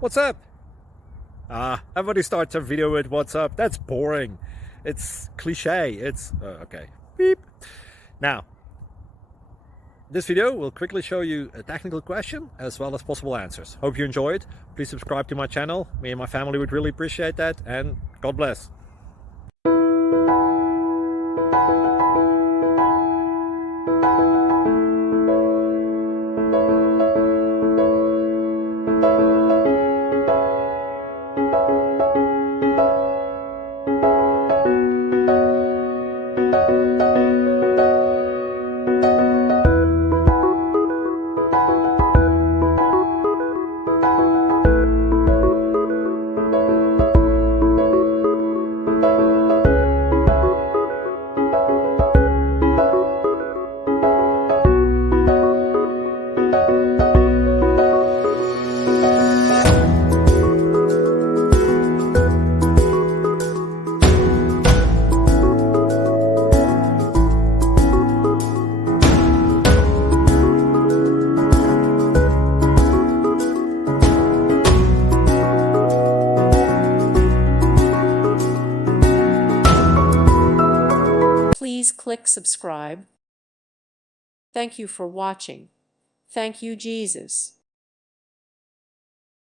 What's up? Everybody starts a video with what's up. That's boring. It's cliche. It's okay. Beep. Now, this video will quickly show you a technical question as well as possible answers. Hope you enjoy it. Please subscribe to my channel. Me and my family would really appreciate that, and God bless. Please click subscribe. Thank you for watching. Thank you, Jesus.